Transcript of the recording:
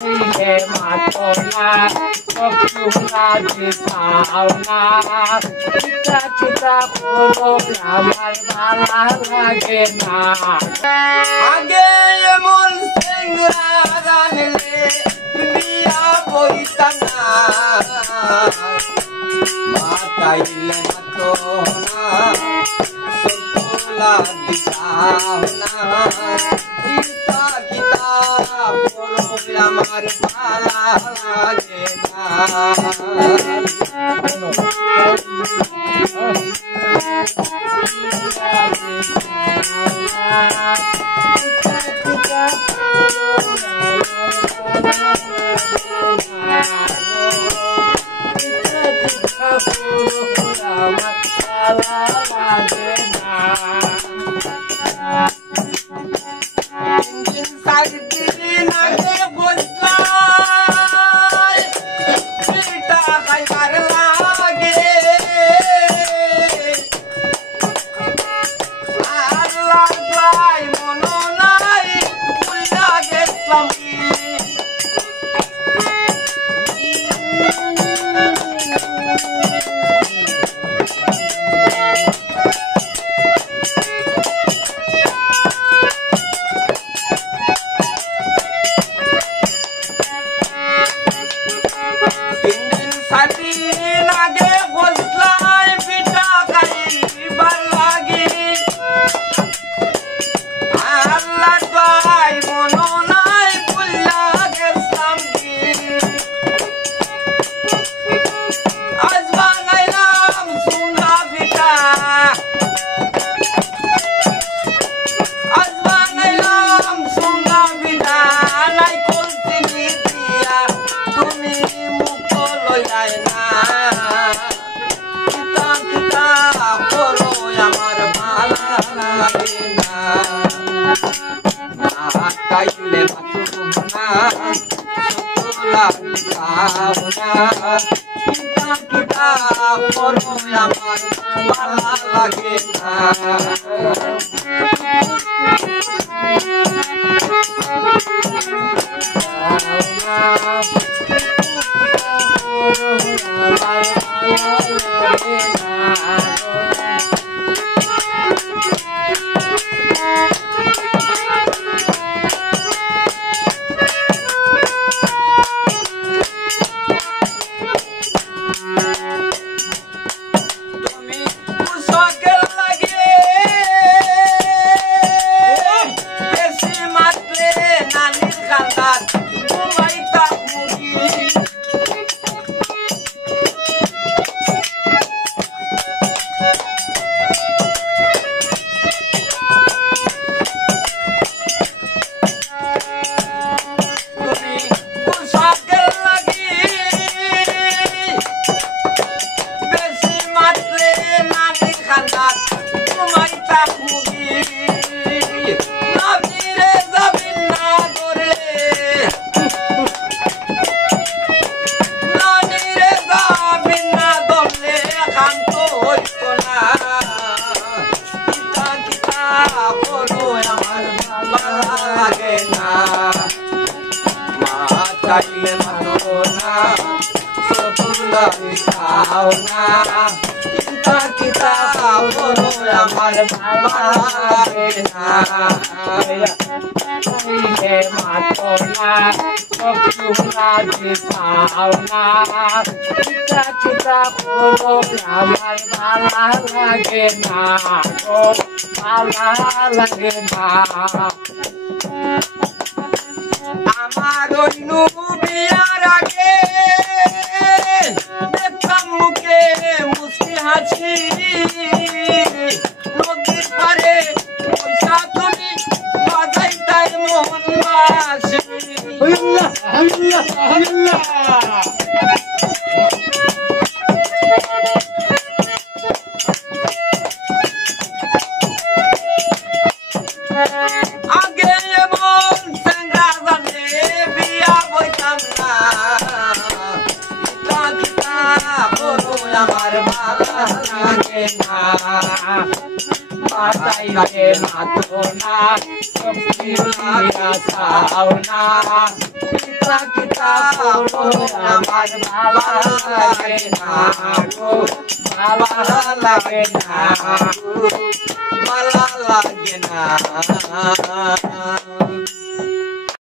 matona Koptuna di sauna Cita-cita kurung Amar bala lagi nak Age mon sengradan le Biya boitana Mata ile matona Sotula di sauna Kita আমার পালা লাগে না Kaile matuna sotula sauna kita kita koro amar bala lage na Kaile matona sotula sauna kita kita koro amar bala na kaile matona sotula sauna kita kita koro amar bala lage na bala lage na আমার ওই নুবিয়ার আগে দেখতাম মুখে মুস্কি হাসি নদীর পারে পয়সা তুমি বাজাইতাই মোহন বাসি আল্লাহ আল্লাহ আল্লাহ আগে এমন সেঙ্গাজানে বিয়া বইতাম না কিতা কিতা করো আমার ভালো লাগে না বাঁচাইবে মাতো না শক্তি দিয়া চাও না পিতা পিতা বলো আমার ভালো লাগে না গো ভালো লাগে না ভালো লাগে না